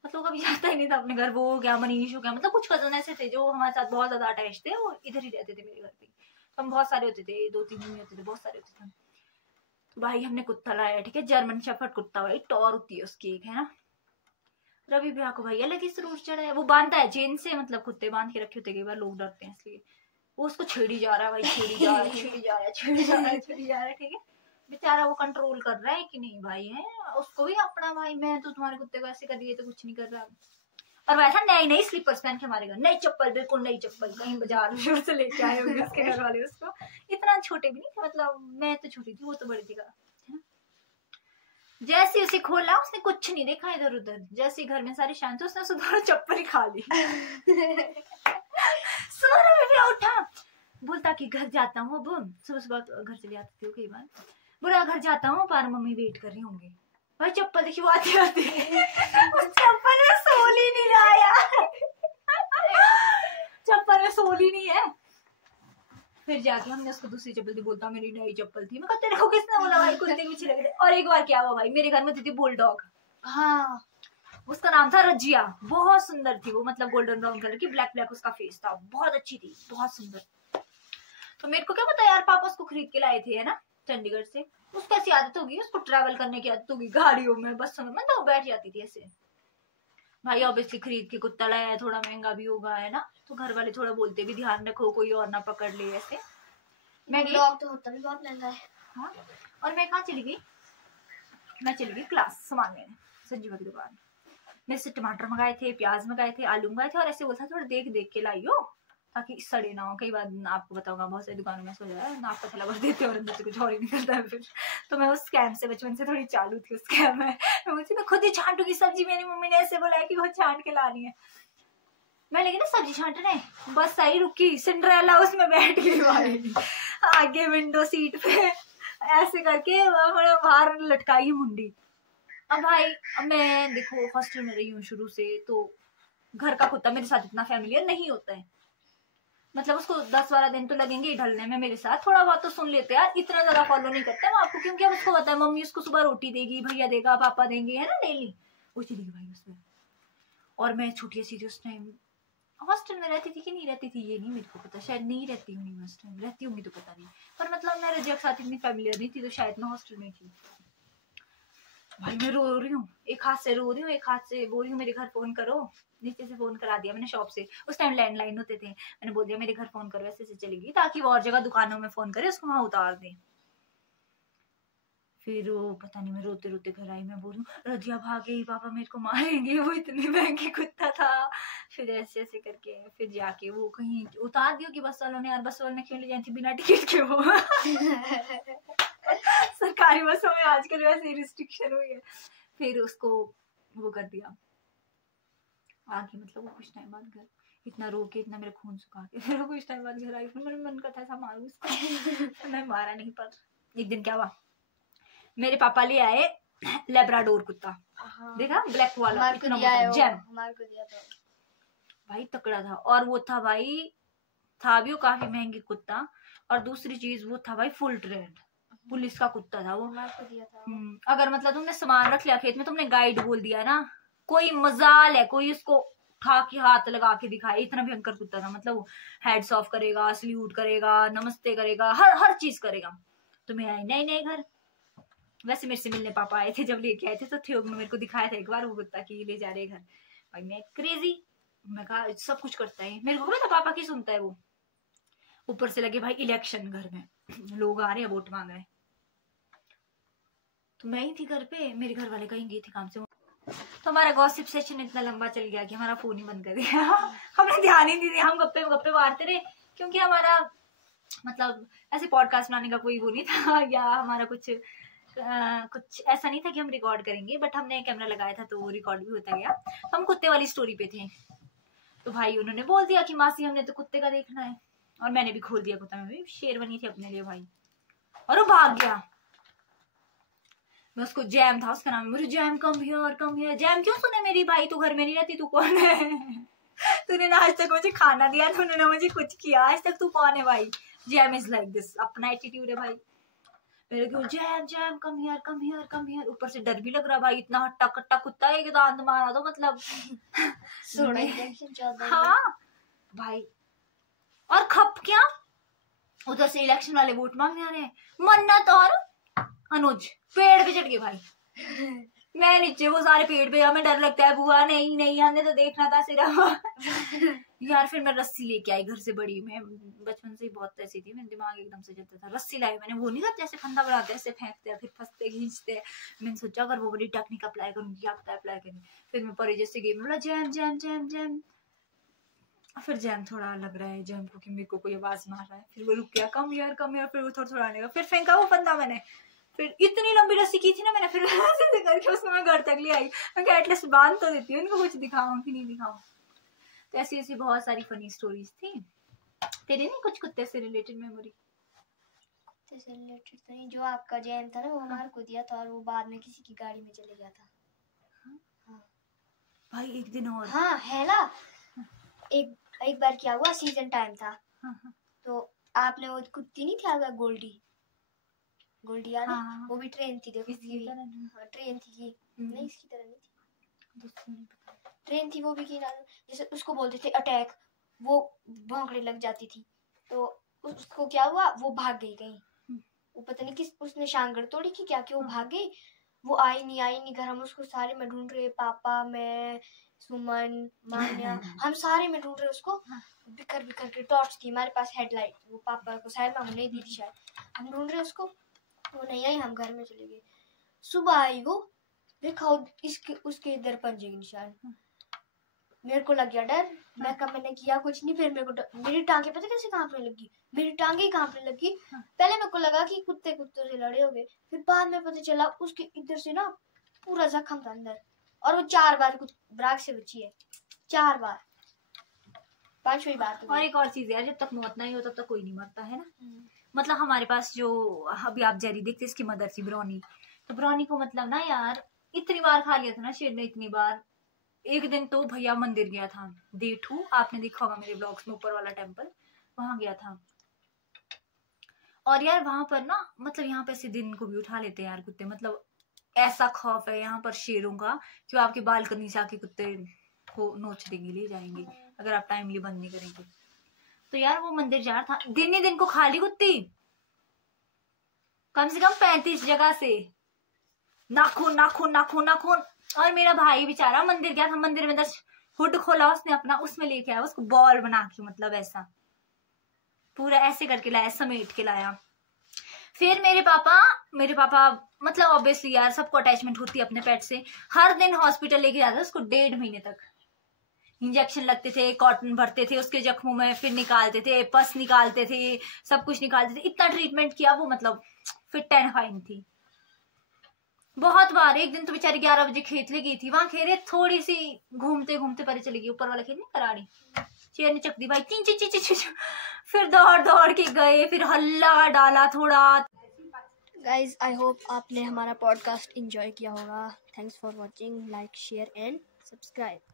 मतलब कभी जाता ही नहीं था अपने घर। वो हो गया, मनीष हो गया, मतलब कुछ कजन ऐसे थे जो हमारे साथ बहुत ज्यादा अटैच थे, वो इधर ही रहते थे मेरे घर पे। तो हम बहुत सारे होते थे, 2-3 नहीं होते थे, बहुत सारे होते थे। तो भाई हमने कुत्ता लाया, ठीक है, जर्मन शेफर्ड कुत्ता, भाई टॉर होती है उसकी एक, है ना। रवि भैया को भाई अलग ही सुरूर चढ़ा है, वो बांधता है चेन से, मतलब कुत्ते बांध के रखे होते, कई बार लोग डरते हैं इसलिए। वो उसको छेड़ी जा रहा है भाई, छेड़ी जा रहा है, ठीक है। बेचारा वो कंट्रोल कर रहा है कि नहीं भाई, है उसको भी अपना भाई, मैं तो तुम्हारे कुत्ते को ऐसे कर दिए तो कुछ नहीं कर रहा। और वैसा नई स्लीपर्स पहन के हमारे घर, नई चप्पल, बिल्कुल नई चप्पल, कहीं बाजार से लेके आए होंगे उसके घर वाले उसको। इतना छोटे भी नहीं थे, मतलब मैं तो छोटी थी, वो तो बड़ी थी। जैसे उसे खोला, उसने कुछ नहीं देखा इधर उधर, जैसे घर में सारे शांत, उसने सुधारा चप्पल ही खा ली। सुबह उठा, बोलता कि घर जाता हूँ, अब सुबह घर चले आती थी कई बार, बोला घर जाता हूँ, पर मम्मी वेट कर रही होंगे। भाई चप्पल देखी वो आती उस चप्पल में सोल ही नहीं आया, चप्पल में सोल ही नहीं है। फिर जाके हमने उसको दूसरी चप्पल दी, बोलता मेरी नई चप्पल थी। मैं कहते तेरे को किसने बोला भाई, कुत्ते पीछे लग रहे। और एक बार क्या हुआ भाई, मेरे घर में थी बुलडॉग, हाँ उसका नाम था रजिया, बहुत सुंदर थी वो, मतलब गोल्डन ब्राउन कलर की, ब्लैक उसका फेस था, बहुत अच्छी थी, बहुत सुंदर। तो मेरे को क्या पता यार, पापा उसको खरीद के लाए थे, है ना। चंडीगढ़ से। उसको ऐसी आदत होगी, उसको ट्रैवल करने की आदत होगी गाड़ियों में, बसों में, तो बैठ जाती थी ऐसे। भाई ऑब्वियसली खरीद के कुत्ता लाया है, थोड़ा महंगा भी होगा है ना, तो घर वाले थोड़ा बोलते भी ध्यान रखो कोई और ना पकड़ ले ऐसे। मैं डॉग तो होता भी बहुत महंगा है। हाँ, और मैं कहाँ चली गई, मैं चली गई क्लास सामान लेने संजीवा की दुकान। मेरे से टमाटर मंगाए थे, प्याज मंगाए थे, आलू मंगाए थे, और ऐसे बोलता थोड़ा देख देख के लाइयो ताकि सड़े ना हो। कई बार आपको बताऊंगा बहुत सारी दुकानों में सो जाए नाक का थैला भर देते और अंदर से कुछ और ही निकलता है फिर। तो मैं उस स्कैम से बचपन से थोड़ी चालू थी, उस स्कैम में मैं खुद ही छांटूंगी सब्जी। मेरी मम्मी ने ऐसे बोला है कि वो छांट के लानी है। मैं लेकिन ना सब्जी छांटने बस सही रुकी, सिंड्रेला उसमें बैठ गई भाई आगे विंडो सीट पे ऐसे करके बाहर लटकाई मुंडी। अब भाई अब मैं देखो हॉस्टल में रही हूँ शुरू से, तो घर का कुत्ता मेरे साथ इतना फैमिलियर नहीं होता है। मतलब उसको 10-12 दिन तो लगेंगे ही ढलने में मेरे साथ, थोड़ा बहुत तो सुन लेते हैं यार, इतना ज्यादा फॉलो नहीं करते हम आपको, क्योंकि अब उसको पता है मम्मी उसको सुबह रोटी देगी, भैया देगा, पापा देंगे, है ना, डेली वो चलेगी भाई उसमें। और मैं छोटी सी थी उस टाइम, हॉस्टल में रहती थी कि नहीं रहती थी ये नहीं मेरे को पता, शायद नहीं रहती हूँ हॉस्टल में, रहती होंगी तो पता नहीं, पर मतलब मैं रजिया के साथ इतनी फैमिलियर नहीं थी, तो शायद मैं हॉस्टल में थी। भाई मैं रो रही हूँ, एक हाथ से रो रही हूँ, एक हाथ से बोल रही हूँ मेरे घर फोन करो। नीचे से फोन करा दिया मैंने शॉप से, उस टाइम लैंडलाइन होते थे, मैंने बोल दिया मेरे घर फोन करो, ऐसे से चली गई ताकि वो और जगह दुकानों में फोन करे, उसको वहां उतार दे। फिर वो पता नहीं मैं रोते रोते घर आई, मैं बोलूं रजिया भाग गई, पापा मेरे को मारेंगे, वो इतनी महंगी कुत्ता था। फिर ऐसे ऐसे करके फिर जाके वो कहीं उतार दियो कि बस वालों ने, यार बस वालों ने क्यों ले जाती थी बिना टिकट के वो सरकारी बसों में आजकल वैसे रिस्ट्रिक्शन हुई है। फिर उसको वो कर दिया आगे, मतलब वो कुछ टाइम बाद घर, इतना रो के इतना मेरा खून सुखा के फिर वो कुछ टाइम बाद घर आई। फिर मेरा मन करता था मारूं उसको मैं मारा नहीं, पर एक दिन क्या हुआ, मेरे पापा ले आए लेब्राडोर कुत्ता। हाँ। देखा ब्लैक वाला इतना मोटा जैम, हमारे को दिया था भाई, तकड़ा था। और वो था भाई, था भी वो काफी महंगी कुत्ता, और दूसरी चीज वो था भाई फुल ट्रेंड, पुलिस का कुत्ता था वो, हमारे को दिया था। अगर मतलब तुमने सामान रख लिया खेत में, तुमने गाइड बोल दिया ना, कोई मजाल है कोई उसको उठा के हाथ लगा के दिखाए, इतना भयंकर कुत्ता था। मतलब वो हेड्स ऑफ करेगा, सल्यूट करेगा, नमस्ते करेगा, हर चीज करेगा। तो मैं आई नए घर, वैसे मेरे से मिलने पापा आए थे, जब लेके आए थे तो थे मेरे को दिखाया था एक बार वो कुत्ता की ले जा रहे घर। भाई मैं क्रेजी, मैं कहा सब कुछ करता है मेरे को पता, पापा की सुनता है वो। ऊपर से लगे भाई इलेक्शन, घर में लोग आ रहे हैं वोट मांग रहे हैं, तो मैं ही थी घर पे, मेरे घर वाले कहीं गए थे काम से। तो हमारा गॉसिप सेशन इतना लंबा चल गया कि हमारा फोन ही बंद कर दिया हमने ध्यान ही नहीं दिया, हम गप्पे मारते रहे, क्योंकि हमारा मतलब ऐसे पॉडकास्ट बनाने का कोई वो नहीं था या हमारा कुछ ऐसा नहीं था कि हम रिकॉर्ड करेंगे, बट हमने कैमरा लगाया था तो वो रिकॉर्ड भी होता गया। हम कुत्ते वाली स्टोरी पे थे, तो भाई उन्होंने बोल दिया कि मासी हमने तो कुत्ते का देखना है, और मैंने भी खोल दिया कुत्ता, में भी शेर बनी थी अपने लिए भाई, और वो भाग गया। मैं उसको जैम था उसका नाम, मुझे जैम कम हियर, जैम क्यों सुने मेरी भाई, तू घर में नहीं रहती, तू कौन है तूने ना आज तक मुझे खाना दिया, तूने ना मुझे कुछ किया आज तक, तू कौन है भाई। जैम इज लाइक दिस, अपना एटीट्यूड है भाई। मेरे को जैम कम हियर, ऊपर से डर भी लग रहा भाई, इतना हट्टा कट्टा कुत्ता है कि दांत मारा तो मतलब हाँ भाई। और खप क्या, उधर से इलेक्शन वाले वोट मांगने आ रहे हैं, मन्नत और अनुज पेड़ पे चढ़ गए भाई मैं नीचे, वो सारे पेड़ पे, हमें डर लगता है बुआ, नहीं हमने तो देखना था सिर्फ यार। फिर मैं रस्सी लेके आई घर से बड़ी, मैं बचपन से ही बहुत ऐसी थी, मेरा दिमाग एकदम से चलता था। रस्सी लाई मैंने, वो नहीं करते जैसे फंदा बनाते हैं ऐसे फेंकते हैं फिर फंसते खींचते हैं, मैंने सोचा अगर वो बड़ी टेक्निक अप्लाई करूंगी, क्या पता अप्लाई करूंगी। फिर मैं परे जैसे गई, बोला जैम, फिर जैम थोड़ा लग रहा है जैम को कि मेरे को कोई आवाज मार रहा है, फिर वो रुक गया, कम यार, फिर वो थोड़ा आने का, फिर फेंका वो फंदा मैंने, फिर इतनी लंबी रस्सी की थी ना मैंने, फिर ऐसे करके उसको मैं घर तक ले आई, मैं एटलीस्ट बांध तो देती हूँ इनको, कुछ दिखाऊं कि नहीं दिखाऊं। तो ऐसी बहुत सारी फनी स्टोरीज थी। तेरे नहीं कुछ कुत्ते से रिलेटेड मेमोरी? कुत्ते से रिलेटेड तो नहीं, जो आपका जैम था ना वो हमारे को दिया था, और वो बाद में किसी की गाड़ी में चले गया था। हाँ भाई एक दिन और, हाँ है ना, एक बार क्या हुआ, सीजन टाइम था, तो आपने वो कुत्ती नहीं थी आपका गोल्डी याद है? वो भी ट्रेन थी, देखो ट्रेन थी नहीं, इसकी तरह नहीं थी, ट्रेन थी वो भी की, जैसे उसको बोलते थे अटैक, वो भौंकने लग जाती थी, तो उसको क्या हुआ, वो भाग गई कहीं, वो पता नहीं किस उसने शांगड़ तोड़ी की क्या, कि वो भाग गई, वो आई नहीं घर। हम उसको सारे में ढूंढ रहे, पापा, मैं, सुमन, मान्या, हम सारे में ढूंढ रहे उसको, बिखर बिखर के। टॉर्च थी हमारे पास, हेडलाइट, वो पापा को शायद मामू नहीं दी थी शायद। हम ढूंढ रहे उसको, वो नहीं आई, हम घर में चले गए। सुबह आई वो, देखा इसके उसके इधर पंजे के निशान। मेरे को लग गया डर, मैंने किया कुछ नहीं। फिर मेरे को मेरी टांगे पता कैसे कांपने लगी, मेरी टांगे ही कांपने लगी। पहले मेरे को लगा कि कुत्तों से लड़े हो गए, फिर बाद में पता चला उसके इधर से ना पूरा जख्म था अंदर। और वो 4 बार ब्राक से बची है, 4 बार, 5वीं बार। और एक और चीज यार, जब तक मौत नहीं हो तब तक कोई नहीं मरता है ना। मतलब हमारे पास जो अभी आप जेरी देखते, इसकी मदर थी ब्राउनी, तो ब्राउनी को मतलब ना यार इतनी बार खा लिया था ना शेर ने, इतनी बार। एक दिन तो भैया मंदिर गया था, देठू, आपने देखा होगा मेरे ब्लॉग्स में, ऊपर वाला टेम्पल, वहां गया था। और यार वहां पर ना मतलब यहाँ पे ऐसे दिन को भी उठा लेते हैं यार कुत्ते। मतलब ऐसा खौफ है यहाँ पर शेरों का कि आपके बालकनी से आके कुत्ते को नोच देंगे, ले जाएंगे अगर आप टाइमली बंद नहीं करेंगे। तो यार वो मंदिर जा रहा था, दिन ही दिन को खा ली कुत्ती, कम से कम 35 जगह से, नाखून नाखून नाखून नाखून। और मेरा भाई बेचारा मंदिर गया था, मंदिर में 10 हुड खोला उसने अपना, उसमें लेके आया उसको बॉल बना के, मतलब ऐसा पूरा ऐसे करके लाया, समेट के लाया। फिर मेरे पापा मतलब ऑब्वियसली यार सबको अटैचमेंट होती है अपने पेट से, हर दिन हॉस्पिटल लेके जाते उसको, 1.5 महीने तक इंजेक्शन लगते थे, कॉटन भरते थे उसके जख्मों में, फिर निकालते थे, पस निकालते थे, सब कुछ निकालते थे, इतना ट्रीटमेंट किया वो, मतलब फिट एंड फाइन थी बहुत बार। एक दिन तो बेचारी 11 बजे खेत ले गई थी, वहां खेरे थोड़ी सी घूमते घूमते परे चली गई, ऊपर वाला खेत नहीं कराड़ी, शेर ने चक दी भाई, ची ची ची ची। फिर दौड़ के गए, फिर हल्ला डाला थोड़ा। गाइज आई होप आपने हमारा पॉडकास्ट एंजॉय किया होगा। Thanks for watching, like share and subscribe.